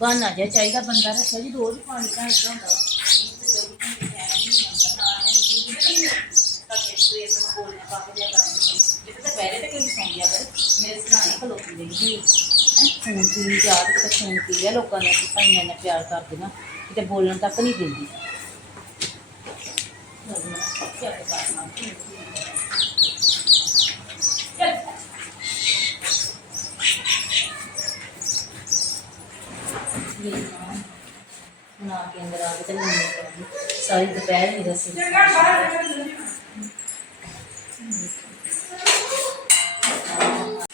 ਬਹਾਨਾ ਜਿਹਾ ਚਾਹੀਦਾ ਬੰਦਾ ਰੱਖਿਆ ਜੀ ਰੋਜ਼ ਪਾਣੀ ਦਾ ਇੱਦਾਂ ਹੁੰਦਾ ਵਾ। ਜਿੱਥੇ ਤਾਂ ਪਹਿਲੇ ਤੇ ਕੋਈ ਸੌਂ ਗਿਆ ਕਰ ਮੇਰੇ ਸਰਾਣੇ ਖਲੋਤੀ ਰਹੀ ਹੈ ਫੋਨ ਪੀ ਜਾ ਕੇ ਤੇ ਫੋਨ ਪੀ ਲਿਆ ਲੋਕਾਂ ਨੇ ਭਾਈਆਂ ਨੇ ਪਿਆਰ ਕਰਦੀਆਂ ਕਿਤੇ ਬੋਲਣ ਤੱਕ ਨਹੀਂ ਦਿੰਦੀ ਨਾ ਕੇ ਅੰਦਰ ਆ ਕੇ ਤੇ ਮੈਨੂੰ ਕਰਾਂਗੀ। ਸਾਰੀ ਦੁਪਹਿਰ ਮੇਰਾ ਸਿਰ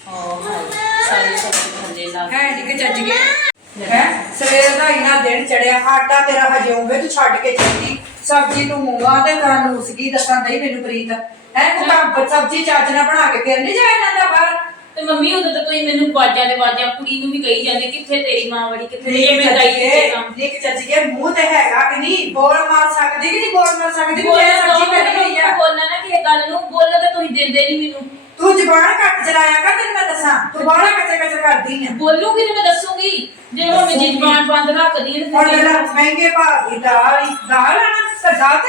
ਹਾਂ ਸਾਰੀ ਸਬਜ਼ੀ ਥੱਲੇ ਹੈ। ਚੱਜ ਗਏ ਹੈ ਸਵੇਰ ਦਾ ਇਨਾ ਦਿਨ ਚੜਿਆ ਆਟਾ ਤੇਰਾ ਹਜੇ ਉਵੇਂ ਤੂੰ ਛੱਡ ਕੇ ਚੱਲੀ। ਸਬਜ਼ੀ ਤੂੰ ਮੂੰਹਾਂ ਤੇ ਤਾਂ ਨੂਸ ਗਈ ਦੱਸਾਂ ਨਹੀਂ ਮੈਨੂੰ ਪ੍ਰੀਤ। ਹੈ ਤੂੰ ਤਾਂ ਸਬਜ਼ੀ ਚੱਜ ਨਾਲ ਬਣਾ ਕੇ ਫਿਰ ਨਹੀਂ ਜਾਇਆ ਜਾਂਦਾ ਬਾਹਰ। ਤੇ ਮੰਮੀ ਉਦੋਂ ਤਾਂ ਤੁਸੀਂ ਮੈਨੂੰ ਬਾਜਾਂ ਦੇ ਬਾਜਾਂ ਕੁੜੀ ਨੂੰ ਵੀ ਕਹੀ ਜਾਂਦੇ ਕਿੱਥੇ ਤੇਰੀ ਮਾਂ ਵੜੀ ਕਿੱਥੇ ਤੇਰੀ ਮੈਂ ਗਈ ਕਿੱਥੇ ਕੰਮ। ਨਿੱਕ ਚੱਜੀਏ ਮੂੰਹ ਤੇ ਹੈਗਾ ਕਿ ਨਹੀਂ? ਬੋਲ ਮਾਰ ਸਕਦੀ ਕਿ ਨਹੀਂ ਬੋਲ ਮਾਰ ਸਕਦੀ? ਵੀ ਮੈਂ ਸਬਜ਼ੀ ਕਰ ਗਈ ਆ? ਬੋਲਣਾ ਨਾ ਕਿਸੇ ਗੱਲ ਨੂੰ ਬੋਲਣਾ ਤਾਂ ਤੁਸੀਂ ਦਿੰਦੇ ਨਹੀਂ ਮੈਨੂੰ। ਤੂੰ ਜ਼ਬਾਨ ਘੱਟ ਚਲਾਇਆ ਕਰ ਤੈਨੂੰ ਮੈਂ ਦੱਸਾਂ। ਤੂੰ ਬਾਹਲਾ ਕਚਰ ਕਚਰ ਕਰਦੀ ਆ। ਬੋਲੂਗੀ ਤੇ ਮੈਂ ਦੱਸੂਗੀ। ਜੇ ਹੁਣ ਮੈਂ ਜ਼ਬਾਨ ਬੰਦ ਰੱਖਦੀ ਹਾਂ ਹੁਣ ਤੇ ਜਿਹੜਾ ਮਹਿੰਗੇ ਭਾਅ ਦੀ ਦਾਲ ਦਾਲ ਆ ਨਾ ਤਾਂ ਦਾਲ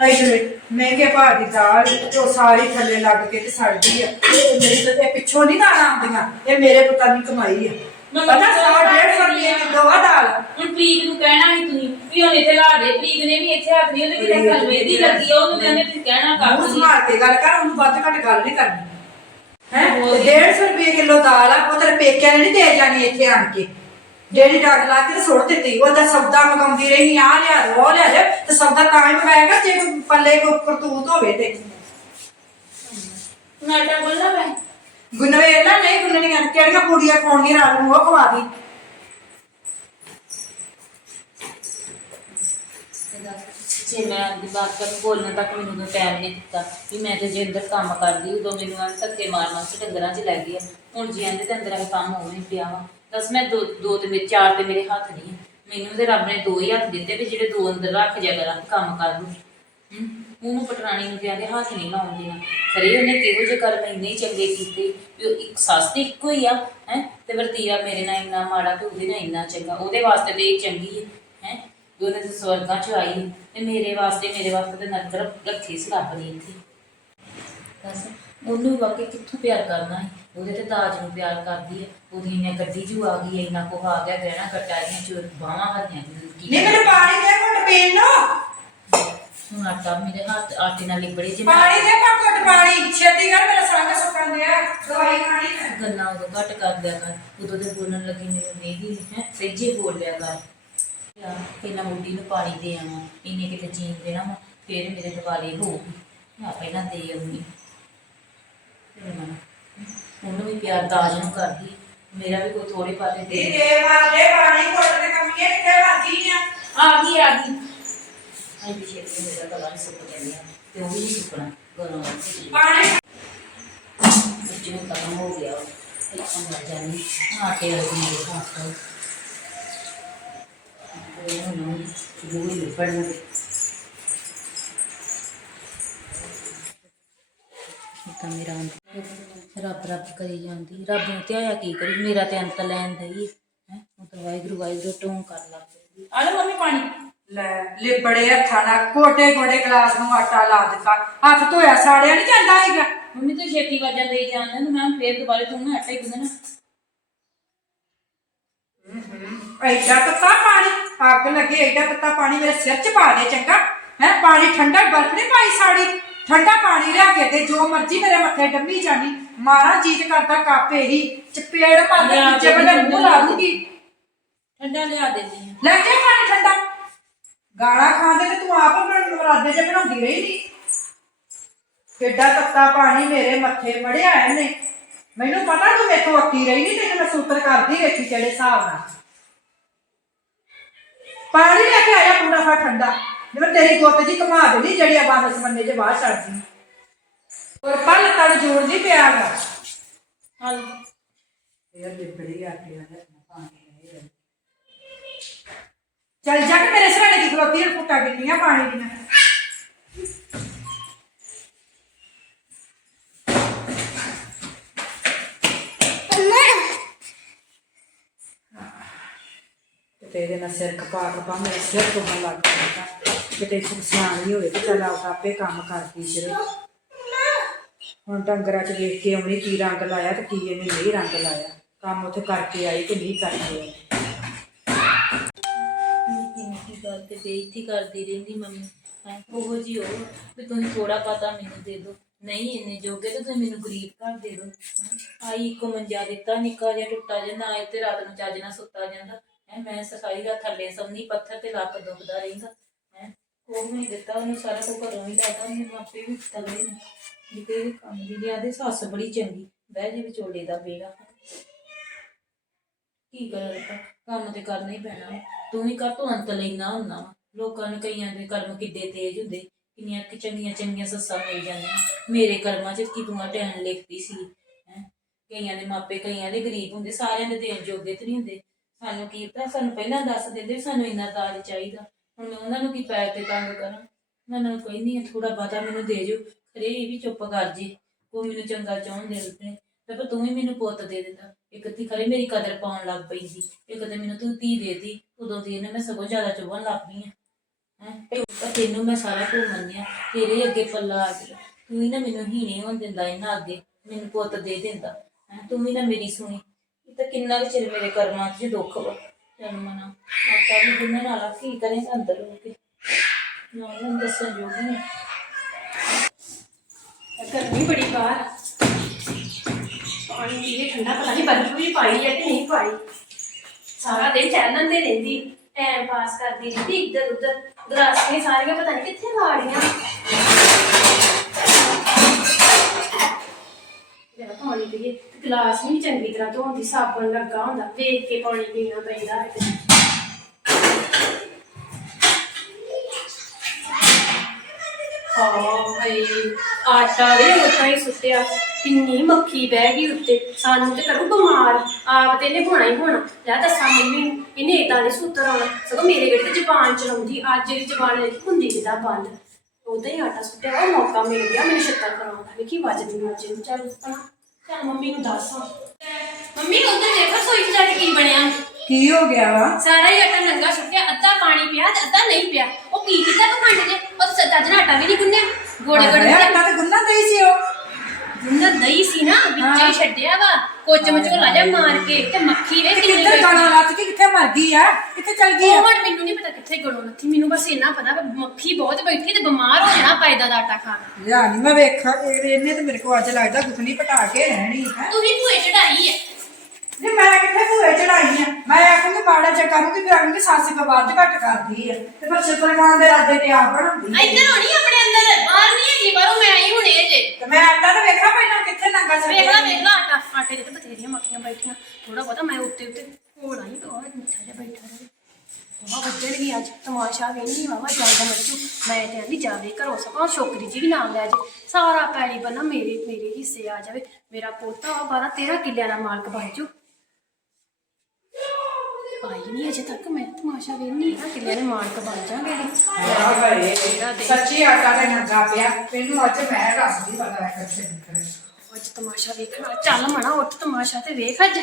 ਤੇ ਇਧਰ ਮਹਿੰਗੇ ਭਾਅ ਦੀ ਦਾਲ ਤੇ ਉਹ ਸਾਰੀ ਥੱਲੇ ਲੱਗ ਕੇ ਤੇ ਸੜਦੀ ਆ। ਇਹ ਮੇਰੀ ਤਾਂ ਇਹ ਪਿੱਛੋਂ ਨਹੀਂ ਦਾਲਾਂ ਆਉਂਦੀਆਂ ਇਹ ਮੇਰੇ ਪੁੱਤਾਂ ਦੀ ਕਮਾਈ ਆ। ਪਤਾ ਜੀ, 100 150 ਰੁਪਏ ਕਿਲੋ ਆ ਦਾਲ। ਹੁਣ ਪ੍ਰੀਤ ਨੂੰ ਕਹਿਣਾ ਨਹੀਂ ਤੁਸੀਂ ਵੀ ਹੁਣ ਇੱਥੇ ਲਾ ਦੇ ਪ੍ਰੀਤ ਨੇ ਵੀ ਇੱਥੇ ਹੱਥ ਨਹੀਂ ਉਹਦੇ ਕਿਤੇ ਹਲਵੇ ਦੀ ਲੱਗੀ ਆ, ਉਹਨੂੰ ਕਹਿੰਦੇ ਤੁਸੀਂ ਕਹਿਣਾ ਕਰ ਮੂੰਹ ਤੁਸੀਂ ਸੰਭਾਲ ਕੇ ਗੱਲ ਕਰ ਉਹਨੂੰ ਵੱਧ ਘੱਟ ਗੱਲ ਨਹੀਂ ਕਰਨੀ। ਹੈ? ਹੋਰ ਕੀ। 150 ਰੁਪਏ ਕਿਲੋ ਦਾਲ ਆ ਉਹ ਤੇਰੇ ਪੇਕਿਆਂ ਨੇ ਨਹੀਂ ਦੇ ਜਾਣੀ ਇੱਥੇ ਆਣ ਕੇ। ਡੇਲੀ ਡਾਟ ਲਾ ਕੇ ਤੇ ਸੁੱਟ ਦਿੱਤੀ ਉਹ ਤਾਂ ਸੌਦਾ ਮੰਗਾਉਂਦੀ ਰਹੀ ਆ ਲਿਆ ਦੇ ਉਹ ਲਿਆ ਦੇ ਤੇ ਸੌਦਾ ਤਾਂ ਹੀ ਮੰਗਾਏਗਾ ਜੇ ਕੋਈ ਪੱਲੇ ਕੋ ਕਰਤੂਤ ਹੋਵੇ ਤੇ। ਨਾਟਾ ਬੋਲਣਾ ਮੈਂ ਗੁਨਵੇਲਾ ਨਹੀਂ ਗੁੰਨਣੀਆਂ ਕਿਹੜੀਆਂ ਪੂੜੀਆਂ ਖਾਣੀਆਂ ਰਾਤ ਨੂੰ ਉਹ ਖਵਾ ਦੀ। ਜੇ ਮੈਂ ਆਪਦੀ ਬਾਤ ਕਰ ਬੋਲਣ ਤੱਕ ਮੈਨੂੰ ਕੋਈ ਟਾਈਮ ਨਹੀਂ ਦਿੱਤਾ ਵੀ ਮੈਂ ਤੇ ਜੇ ਅੰਦਰ ਕੰਮ ਕਰਦੀ ਉਦੋਂ ਮੈਨੂੰ ਆਂ ਧੱਕੇ ਮਾਰ ਮਾਰ ਕੇ ਡੰਗਰਾਂ 'ਚ ਲੈ ਗਈ ਹੁਣ ਜੀ ਆਂਦੇ ਤੇ ਅੰਦਰ ਆ ਕੰਮ ਹੋ ਨਹੀਂ ਪਿਆ ਵਾ। ਦੱਸ ਮੈਂ ਦੋ ਦੋ ਤੇ ਮੇਰੇ, ਚਾਰ ਤੇ ਮੇਰੇ ਹੱਥ ਨਹੀਂ ਆ। ਮੈਨੂੰ ਤੇ ਰੱਬ ਨੇ ਦੋ ਹੀ ਹੱਥ ਦਿੱਤੇ ਵੀ ਜਿਹੜੇ ਦੋ ਅੰਦਰ ਰੱਖ ਜਾ ਕਰਾਂ, ਕੰਮ ਕਰ ਲੂੰ। ਹੂੰ? ਉਹਨੂੰ ਪਟਰਾਣੀ ਨੂੰ ਤੇ ਹੱਥ ਨਹੀਂ ਲਾਉਣ ਦੇਣਾ। ਖਰੇ ਉਹਨੇ ਕਿਹੋ ਜਿਹੇ ਕਰਮ ਇੰਨੇ ਚੰਗੇ ਕੀਤੇ ਵੀ ਉਹ ਇੱਕ ਸੱਸ ਤੇ ਇੱਕੋ ਹੀ ਆ, ਹੈ? ਤੇ ਵਰਤੀਰਾ ਮੇਰੇ ਨਾਲ ਇੰਨਾ ਮਾੜਾ ਤੇ ਉਹਦੇ ਨਾਲ ਇੰਨਾ ਚੰਗਾ। ਉਹਦੇ ਵਾਸਤੇ ਤੇ ਇਹ ਚੰਗੀ ਹੈ ਹੈ? ਉਹਨੇ ਤੇ ਸਵਰਗਾਂ ਚ ਆਈ ਤੇ ਮੇਰੇ ਵਾਸਤੇ ਮੇਰੇ ਵਾਸਤੇ ਤੇ ਨਰਕ ਰੱਖੀ ਸੀ ਰੱਬ ਨੇ ਇੱਥੇ। ਦੱਸ। ਉਹਨੂੰ ਵਾਕਈ ਕਿੱਥੋਂ ਪਿਆਰ ਕਰਨਾ ਹੈ ਉਹਦੇ ਤੇ ਦਾਜ ਨੂੰ ਪਿਆਰ ਕਰਦੀ ਹੈ ਉਹਦੀ ਇੰਨੇ ਗੱਡੀ ਜੂ ਆ ਗਈ ਹੈ, ਇੰਨਾ ਕੋ ਆ ਗਿਆ ਗਹਿਣਾ ਕਟਾਈਆਂ ਚ ਬਾਹਾਂ ਹਰੀਆਂ ਕੀ ਨਹੀਂ ਮੈਨੂੰ ਪਾਣੀ ਦੇ ਘੁੱਟ ਪੀਣ ਨੂੰ। ਹੁਣ ਆਟਾ ਮੇਰੇ ਹੱਥ ਆਟੇ ਨਾਲ ਲਿਬੜੇ ਜੇ ਪਾਣੀ ਦੇ ਘੁੱਟ ਪਾਣੀ। ਛੇਤੀ ਕਰ ਮੇਰਾ ਸੰਗ ਸੁੱਕਣ ਦਿਆ। ਦਵਾਈ ਖਾਣੀ ਮੈਂ। ਗੱਲਾਂ ਉਦੋਂ ਘੱਟ ਕਰ ਦਿਆ ਕਰ। ਉਦੋਂ ਤੇ ਬੋਲਣ ਲੱਗੀ ਮੈਨੂੰ ਨਹੀਂ ਹੈ ਸੱਜੇ ਬੋਲ ਲਿਆ ਕਰ। ਯਾ ਪਹਿਲਾਂ ਮੁੰਡੀ ਨੂੰ ਪਾਣੀ ਦੇ ਆਵਾਂ ਇਹਨੇ ਕਿਤੇ ਚੀਨ ਦੇਣਾ ਵਾ ਫਿਰ ਮੇਰੇ ਦਿਵਾਲੇ ਹੋਊਗੀ ਮੈਂ ਪਹਿਲਾਂ ਦੇ ਮੈਂ ਉਹਨੂੰ ਵੀ ਪਿਆਰ ਦਾਜ ਨੂੰ ਕਰਦੀ। ਮੇਰਾ ਵੀ ਕੋਈ ਥੋੜੇ ਪਾਤੇ ਦੇ ਇਹ ਦੇ ਵਾਦੇ ਪਾਣੀ ਘੁੱਟ ਦੇ ਕਮੀਏ ਕਿੱਥੇ ਵਾਦੀ ਆ? ਆ ਗਈ ਆ ਗਈ। ਆਈ ਵੀ ਛੇਤੀ ਮੇਰਾ ਗਲਾ ਨੀ ਸੁੱਕ ਜਾਂਦਾ ਤੇ ਉਹ ਵੀ ਨਹੀਂ ਸੁੱਕਣਾ। ਗਲੋਂ ਪਾਣੀ ਜਿਵੇਂ ਕੰਮ ਹੋ ਗਿਆ। ਇੱਕ ਮਰ ਜਾਣੀ। ਆਟੇ ਵਾਲੀ ਮੇਰੇ ਹੱਥ ਉਹ ਨੂੰ ਬੂਹੇ ਲਿਪੜਨ ਤਾਂ ਮੇਰਾ ਅੰਤ ਰੱਬ ਰੱਬ ਕਰੀ ਜਾਂਦੀ। ਰੱਬ ਨੂੰ ਤੇ ਆਇਆ ਕੀ ਕਰੀ? ਮੇਰਾ ਤੇ ਅੰਤ ਲੈਣ ਦਈ ਹੈ। ਉਹ ਤਾਂ ਵਾਹਿਗੁਰੂ ਵਾਹਿਗੁਰੂ ਟੋਂ ਕਰ ਲੱਗ ਪੈਂਦੀ ਆ ਲੈ ਮੰਮੀ ਪਾਣੀ। ਲੈ ਲਿਬੜੇ ਹੱਥਾਂ ਨਾਲ ਕੋਟੇ ਕੋਟੇ ਗਲਾਸ ਨੂੰ ਆਟਾ ਲਾ ਦਿੱਤਾ। ਹੱਥ ਧੋਇਆ ਸਾੜਿਆ ਨਹੀਂ ਜਾਂਦਾ ਹੈਗਾ। ਮੰਮੀ ਤੂੰ ਛੇਤੀ ਵਾਜਾਂ ਦੇਈ ਜਾਂਦੇ ਨੂੰ। ਮੈਂ ਫੇਰ ਦੁਬਾਰਾ ਤੂੰ ਨਾ ਆਟਾ ਹੀ ਗੁੰਨਣਾ। ਐਡਾ ਤੱਤਾ ਪਾਣੀ। ਅੱਗ ਲੱਗੇ ਐਡਾ ਤੱਤਾ ਪਾਣੀ ਮੇਰੇ ਸਿਰ 'ਚ ਪਾ ਦੇ ਚੰਗਾ। ਹੈ? ਪਾਣੀ ਠੰਡਾ ਬਰਫ ਨਹੀਂ ਪਾਈ ਸਾੜੀ। ਠੰਡਾ ਪਾਣੀ ਲਿਆ ਕੇ ਤੇ ਜੋ ਮਰਜ਼ੀ ਮੇਰੇ ਮੱਥੇ ਡੰਮੀ ਜਾਣੀ ਮਾਰਾ ਜੀਤ ਕਰਦਾ ਕਾਪੇ ਹੀ ਚਪੇੜ ਮਾਰਦੇ ਲਿਆ ਪਿੱਛੇ ਕੇ ਬਲੇ ਮੂੰਹ ਲਾ ਦੂੰਗੀ। ਠੰਡਾ ਲਿਆ ਦੇਣੀ ਲੈ ਕੇ ਪਾਣੀ ਠੰਡਾ। ਗਾਣਾ ਖਾਂਦੇ ਤੇ ਤੂੰ ਆਪ ਬਣ ਮਰਾਦੇ ਚ ਬਣਾਉਂਦੀ ਰਹੀ ਨਹੀਂ ਕਿੱਡਾ ਤੱਤਾ ਪਾਣੀ ਮੇਰੇ ਮੱਥੇ ਮੜਿਆ ਇਹਨੇ। ਮੈਨੂੰ ਪਤਾ ਤੂੰ ਮੇਥੋਂ ਅੱਕੀ ਰਹੀ ਨਹੀਂ ਤੈਨੂੰ ਮੈਂ ਸੂਤਰ ਕਰਦੀ ਵੇਖੀ ਕਿਹੜੇ ਹਿਸਾਬ ਨਾਲ। ਪਾਣੀ ਲੈ ਕੇ ਆਇਆ ਪੂਰਾ ਫਾ ਠੰਡਾ। ਜਿਵੇਂ ਤੇਰੀ ਗੁੱਤ ਜੀ ਘੁਮਾ ਦੇਣੀ ਜਿਹੜੀ ਆ ਬਾਹਰ ਸਮੰਨੇ ਚ ਬਾਹਰ ਛੱਡਦੀ। ਔਰ ਪਲ ਤੜ ਜੋੜ ਨਹੀਂ ਪਿਆਗਾ ਹਲ ਫੇਰ ਲਿਬੜੀ ਆਟੇ ਪਾਣੀ ਨਹੀਂ ਚੱਲ ਜਾ ਕੇ ਮੇਰੇ ਸਰਾਣੇ ਦੀ ਖਲੋਤੀ ਨੂੰ ਫੁੱਟਾ ਕਿੰਨੀਆਂ ਪਾਣੀ ਦੀਆਂ। ਤੇ ਇਹਦੇ ਨਾਲ ਸਿਰ ਖਪਾ ਖਪਾ ਮੇਰੇ ਸਿਰ ਤੋਂ ਲੱਗ ਜਾਂਦਾ ਕਿਤੇ ਸਿਆਣੀ ਹੋਵੇ ਤੇ ਚੱਲ ਆਪ ਆਪੇ ਕੰਮ ਕਰਦੀ ਫਿਰ। ਹੁਣ ਡੰਗਰਾਂ 'ਚ ਵੇਖ ਕੇ ਆਉਣੀ ਕੀ ਰੰਗ ਲਾਇਆ ਤੇ ਕੀ ਇਹਨੇ ਨਹੀਂ ਰੰਗ ਲਾਇਆ। ਕੰਮ ਉੱਥੇ ਕਰਕੇ ਆਈ ਕਿ ਨਹੀਂ ਕਰਕੇ ਆਈ ਨਿੱਕੀ ਨਿੱਕੀ ਗੱਲ ਤੇ ਬੇਇੱਜ਼ਤੀ ਕਰਦੀ ਰਹਿੰਦੀ ਮੰਮੀ। ਹੈ, ਉਹ ਜੀ ਉਹ, ਵੀ ਤੁਸੀਂ ਥੋੜਾ ਪਤਾ ਮੈਨੂੰ ਦੇ ਦਿਓ। ਨਹੀਂ ਇੰਨੇ ਜੋਗੇ ਤੇ ਤੁਸੀਂ ਮੈਨੂੰ ਗਰੀਬ ਘਰ ਦੇ ਦਿਓ। ਹੈਂ। ਆਈ ਇੱਕੋ ਮੰਜਾ ਦਿੱਤਾ, ਨਿੱਕਾ ਜਿਹਾ ਟੁੱਟਾ ਜਿਹਾ, ਨਾ ਤੇ ਰਾਤ ਨੂੰ ਚੱਜ ਨਾਲ ਸੁੱਤਾ ਜਾਂਦਾ। ਹੈ, ਮੈਂ ਸਫ਼ਾਈ ਦਾ ਥੱਲੇ ਸੰਨੀ ਪੱਥਰ ਤੇ ਲੱਕ ਦੁਖਦਾ ਰਹਿੰਦਾ। ਹੈ ਉਹ ਨਹੀਂ ਦਿੱਤਾ, ਉਹਨੂੰ ਸਾਰਾ ਕੁਝ ਘਰੋਂ ਹੀ ਲੈਦਾ ਮੈਨੂੰ ਆਪੇ ਵੀ ਤਗੜੇ ਨੇ ਜਿੱਤੇ ਵੀ ਕੰਮ ਦੀ ਲਿਆਦੇ ਸੱਸ ਬੜੀ ਚੰਗੀ, ਬਹਿ ਜੇ ਵਿਚੋਲੇ ਦਾ ਬੇੜਾ। ਕੀ ਕਰਾਂ ਕੰਮ ਤੇ ਕਰਨਾ ਹੀ ਪੈਣਾ ਤੂੰ ਵੀ ਕਰ, ਤੂੰ ਅੰਤ ਲੈਣਾ ਹੁੰਦਾ ਲੋਕਾਂ ਨੂੰ ਕਈਆਂ ਦੇ ਕਰਮ ਕਿੱਡੇ ਤੇਜ਼ ਹੁੰਦੇ, ਕਿੰਨੀਆਂ ਕਿ ਚੰਗੀਆਂ ਚੰਗੀਆਂ ਸੱਸਾਂ ਮਿਲ ਜਾਂਦੀਆਂ। ਮੇਰੇ ਕਰਮਾਂ 'ਚ ਕੀ ਤੂੰ ਆ ਟੈਨ ਲਿਖਤੀ ਸੀ ਕਈਆਂ ਦੇ ਮਾਪੇ, ਕਈਆਂ ਦੇ ਗਰੀਬ ਹੁੰਦੇ, ਸਾਰਿਆਂ ਦੇ ਦੇਣ ਜੋਗੇ ਤੇ ਨਹੀਂ ਹੁੰਦੇ। ਸਾਨੂੰ ਕੀ ਪਤਾ, ਸਾਨੂੰ ਪਹਿਲਾਂ ਦੱਸ ਦਿੰਦੇ ਸਾਨੂੰ ਇੰਨਾ ਦਾਜ ਚਾਹੀਦਾ। ਹੁਣ ਮੈਂ ਉਹਨਾਂ ਨੂੰ ਕੀ ਪੈਰ ਤੇ ਤੰਗ ਕਰਾਂ? ਮੈਂ ਨਾ ਕੋਈ ਨਹੀਂ ਥੋੜਾ ਬਾਤਾ ਮੈਨੂੰ ਦੇ ਜੋ ਖਰੇ ਇਹ ਵੀ ਚੁੱਪ ਕਰ ਜੇ। ਉਹ ਮੈਨੂੰ ਚੰਗਾ ਚਾਹੁੰਦੇ ਨੇ ਤੇ ਪਰ ਤੂੰ ਵੀ ਮੈਨੂੰ ਪੁੱਤ ਦੇ ਦਿੰਦਾ। ਇੱਕ ਤੀ ਖਰੇ ਮੇਰੀ ਕਦਰ ਪਾਉਣ ਲੱਗ ਪਈ ਸੀ। ਇੱਕ ਤੇ ਮੈਨੂੰ ਤੂੰ ਧੀ ਦੇਤੀ। ਉਦੋਂ ਦੀ ਇਹਨੇ ਮੈਂ ਸਗੋਂ ਜ਼ਿਆਦਾ ਚੁਭਣ ਲੱਗ ਪਈ ਆ। ਹੈ? ਤੈਨੂੰ ਮੈਂ ਸਾਰਾ ਕੁਝ ਮੰਨਿਆ। ਤੇਰੇ ਅੱਗੇ ਪੱਲਾ ਆ ਗਿਆ। ਤੂੰ ਹੀ ਨਾ ਮੈਨੂੰ ਹੀਣੇ ਹੋਣ ਦਿੰਦਾ, ਇਹਨਾਂ ਅੱਗੇ। ਮੈਨੂੰ ਪੁੱਤ ਦੇ ਦਿੰਦਾ। ਤੂੰ ਵੀ ਨਾ ਮੇਰੀ ਸੁਣੀ। ਇਹ ਤਾਂ ਕਿੰਨਾ ਕੁ ਚਿਰ ਮੇਰੇ ਕਰਮਾਂ 'ਚ ਦੁੱਖ ਵਾ। ਚੱਲ ਆਟਾ ਵੀ ਗੁੰਨਣ ਵਾਲਾ ਕੀ ਕਰੇਗਾ ਅੰਦਰ ਹੋ ਕੇ। ਨਾ ਉਹਨਾਂ ਦੱਸਣ ਜੋਗੀ ਨਹੀਂ ਗਰਮੀ ਬੜੀ ਬਾਹਰ ਪਾਣੀ ਪੀਏ ਠੰਡਾ ਪਤਾ ਨਹੀਂ ਬਰਫ ਵੀ ਪਾਈ ਹੈ ਕਿ ਨਹੀਂ ਪਾਈ। ਸਾਰਾ ਦਿਨ ਚੈਨਲ ਤੇ ਰਹਿੰਦੀ ਟਾਈਮ ਪਾਸ ਕਰਦੀ ਰਹਿੰਦੀ ਇੱਧਰ ਉੱਧਰ ਗਲਾਸੀਆਂ ਸਾਰੀਆਂ ਪਤਾ ਨਹੀਂ ਕਿੱਥੇ ਵਾੜੀਆਂ ਜਿਹੜਾ ਪਾਣੀ ਪੀਏ, ਤੇ ਗਲਾਸ ਵੀ ਚੰਗੀ ਤਰ੍ਹਾਂ ਧੋਣ ਦੀ ਸਾਬਣ ਲੱਗਾ ਹੁੰਦਾ, ਵੇਖ ਕੇ ਪਾਣੀ ਪੀਣਾ ਪੈਂਦਾ ਹੈ ਹਾਂ ਆਟਾ ਦੇ ਉੱਤਾਂ ਹੀ ਸੁੱਟਿਆ, ਕਿੰਨੀ ਮੱਖੀ ਬਹਿ ਗਈ ਉੱਤੇ, ਸਾਨੂੰ ਤੇ ਕਰੂ ਬਿਮਾਰ, ਆਪ ਤੇ ਇਹਨੇ ਹੋਣਾ ਹੀ ਹੋਣਾ। ਲੈ ਦੱਸਾਂ ਮੰਮੀ ਨੂੰ, ਇਹਨੇ ਇਦਾਂ ਨਹੀਂ ਸੁੱਤਰ ਆਉਣਾ। ਸਗੋਂ ਮੇਰੇ ਗੜੀ ਤੇ ਜ਼ਬਾਨ ਚਲਾਉਂਦੀ, ਅੱਜ ਦੀ ਜ਼ਬਾਨ ਇਹਦੀ ਹੁੰਦੀ ਜਿੱਦਾਂ ਬੰਦ? ਉਦਾਂ ਹੀ ਆਟਾ ਸੁੱਟਿਆ ਉਹ ਮੌਕਾ ਮਿਲ ਗਿਆ ਮੈਨੂੰ ਛੱਤਰ ਕਰਾਉਂਦਾ ਵੇਖੀ ਵੱਜਦੀ ਨੂੰ ਚੱਲ ਹਨਾ ਚੱਲ ਮੰਮੀ ਨੂੰ ਦੱਸ। ਮੰਮੀ ਉਧਰ ਦੇਖੋ ਸੋਈ ਚ ਜਾ ਕੇ ਕੀ ਬਣਿਆ। ਕੀ ਹੋ ਗਿਆ ਵਾ? ਸਾਰਾ ਹੀ ਆਟਾ ਨੰਗਾ ਸੁੱਟਿਆ ਅੱਧਾ ਪਾਣੀ ਪਿਆ ਤੇ ਅੱਧਾ ਨਹੀਂ ਪਿਆ। ਉਹ ਕੀ ਕੀਤਾ ਖੰਡ ਜੇ? ਉਹ ਸੱਤਾ ਜਨਾ ਆਟਾ ਵੀ ਨਹੀਂ ਗੁੰਨਿਆ। ਗੋੜੇ ਗੋੜੇ ਆਟਾ ਤੇ ਗੁੰਨਾ ਗਈ ਸੀ ਉਹ। ਜਿੰਦਾ ਦਹੀਂ ਸੀ ਨਾ ਵਿੱਚੇ ਹੀ ਛੱਡਿਆ ਵਾ। ਕੋਚ ਮਚੋਲਾ ਜਾ ਮਾਰ ਕੇ ਤੇ ਮੱਖੀ ਵੇ ਕਿੰਨੀ ਬੈਠੀ ਗਾਣਾ ਲੱਤ ਕੇ ਕਿੱਥੇ ਮਰ ਗਈ ਆ? ਕਿੱਥੇ ਚਲ ਗਈ ਉਹ ਆ ਹੁਣ ਮੈਨੂੰ ਨਹੀਂ ਪਤਾ ਕਿੱਥੇ ਗਲੋਂ ਲੱਥੀ। ਮੈਨੂੰ ਬਸ ਇੰਨਾ ਪਤਾ ਵੀ ਮੱਖੀ ਬਹੁਤ ਬੈਠੀ ਤੇ ਬਿਮਾਰ ਹੋ ਜਾਣਾ ਪਾਇਦਾ ਦਾ ਆਟਾ ਖਾ ਕੇ ਨਹੀਂ ਮੈਂ ਵੇਖਾਂ ਇਹ- ਇਹਨੇ ਤੇ ਮੇਰੇ ਕੋਲ ਅੱਜ ਲੱਗਦਾ ਗੁੱਤਨੀ ਪਟਾ ਕੇ ਰਹਿਣੀ ਹੈ? ਤੂੰ ਵੀ ਭੂਏ ਚੜਾਈ ਹੈ ਨਹੀਂ ਮੈਂ ਕਿੱਥੇ ਭੂਏ ਚੜਾਈ ਆ? ਮੈਂ ਆਖੂੰਗੀ ਮਾੜਾ ਜਿਹਾ ਕਰੂੰਗੀ ਫਿਰ ਆਖੂੰਗੀ ਸੱਸ ਕੋ ਵੱਧ ਘੱਟ ਕਰਦੀ ਆ। ਤੇ ਫਿਰ ਛਿੱਤਰਗਾਂ ਦੇ ਰਾਦੇ ਤੇ ਆਪ ਬਣਾਉਂਦੀ ਆ। ਇੱਧਰ ਹੋਣੀ ਆਪਣੇ ਬਾਹਰ ਨਹੀਂ ਹੈਗੀ ਬਾਹਰੋਂ ਮੈਂ ਆਈ ਹੁਣੇ ਜੇ ਤੇ ਮੈਂ ਆਟਾ ਤਾਂ ਵੇਖਾਂ ਪਹਿਲਾਂ ਕਿੱਥੇ ਨੰਗਾ ਵੇਖ ਲੈ ਵੇਖ ਲੈ ਆਟਾ। ਆਟੇ ਦੇ ਤੇ ਬਥੇਰੀਆਂ ਮੱਖੀਆਂ ਬੈਠੀਆਂ ਥੋੜਾ ਬਹੁਤਾ ਮੈਂ ਉੱਤੇ ਉੱਤੇ ਕੋਲ ਆਈ ਤਾਂ ਉਹ ਮਿੱਠਾ ਜਿਹਾ ਬੈਠਾ ਰਹੇ। ਉਹ ਬੱਜਣ ਗਈ ਅੱਜ। ਤਮਾਸ਼ਾ ਵੇਖਣੀ ਵਾਵਾ ਜਾਂਦਾ ਮੱਚੂ ਮੈਂ ਤੇ ਆਂਦੀ ਜਾਵੇ ਘਰੋਂ ਸਕਾਂ ਛੋਕਰੀ ਜੀ ਵੀ ਨਾਲ ਲੈ ਜੇ। ਸਾਰਾ ਪੈਲੀ ਬੰਨਾ ਮੇਰੇ ਮੇਰੇ ਹਿੱਸੇ ਆ ਜਾਵੇ। ਮੇਰਾ ਪੋਤਾ ਵਾ 12 13 ਕਿੱਲਿਆਂ ਦਾ ਮਾਲਕ ਬਣ ਜੂ। ਆਈ ਨਹੀਂ ਅਜੇ ਤੱਕ ਮੈਂ ਤਮਾਸ਼ਾ ਵੇਖਣੀ ਆ ਕਿੱਲਿਆਂ ਦੇ ਮਾਲਕ ਬਣ ਜਾਗੇ ਇਹਦਾ ਦੇ ਸੱਚੀ ਆਟਾ ਤੇ ਨੰਗਾ ਪਿਆ ਤੈਨੂੰ ਅੱਜ ਮੈਂ ਦੱਸਦੀ ਪਤਾ ਹੈ ਕਿੱਥੇ ਨਿਕਲੇ ਅੱਜ ਤਮਾਸ਼ਾ ਵੇਖਣਾ ਚੱਲ ਮਣਾ ਉੱਠ ਤਮਾਸ਼ਾ ਤੇ ਵੇਖ ਅੱਜ।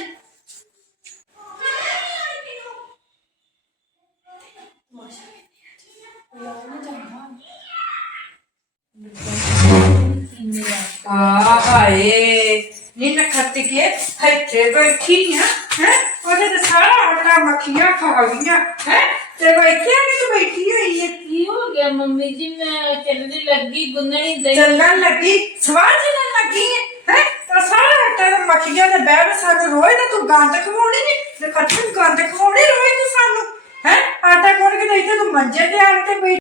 ਤਮਾਸ਼ਾ ਨਾ ਆ ਹਾਏ ನಿನ್ನ ಕತ್ತಿಗೆ ಹಚ್ಚೆ ಬೈಕಿನ ਉਹਦੇ ਸਾਰਾ ਆਟਾ ਮੱਖੀਆਂ ਖਾ ਹੈ ਤੇ ਬੈਠਿਆ ਕਿ ਬੈਠੀ ਹੋਈ ਹੈ ਕੀ ਹੋ ਗਿਆ ਮੰਮੀ ਜੀ ਮੈਂ ਚੱਲਦੀ ਲੱਗੀ ਗੁੰਨਣੀ ਦੇ ਚੱਲਣ ਲੱਗੀ ਸਵਾਹ ਚੱਲਣ ਲੱਗੀ ਹੈ ਤਾਂ ਸਾਰਾ ਆਟਾ ਤਾਂ ਮੱਖੀਆਂ ਦੇ ਬੈਠ ਸਾਨੂੰ ਰੋਏ ਨਾ ਤੂੰ ਗੰਦ ਖਵਾਉਣੀ ਨਹੀਂ ਤੇ ਕੱਟਣ ਗੰਦ ਖਵਾਉਣੀ ਰੋਏ ਤੂੰ ਸਾਨੂੰ ਹੈ ਆਟਾ ਕੋਣ ਕੇ ਨਹੀਂ ਤੇ ਤੂੰ ਮੰਜੇ ਤੇ ਆਣ ਕੇ ਬੈਠ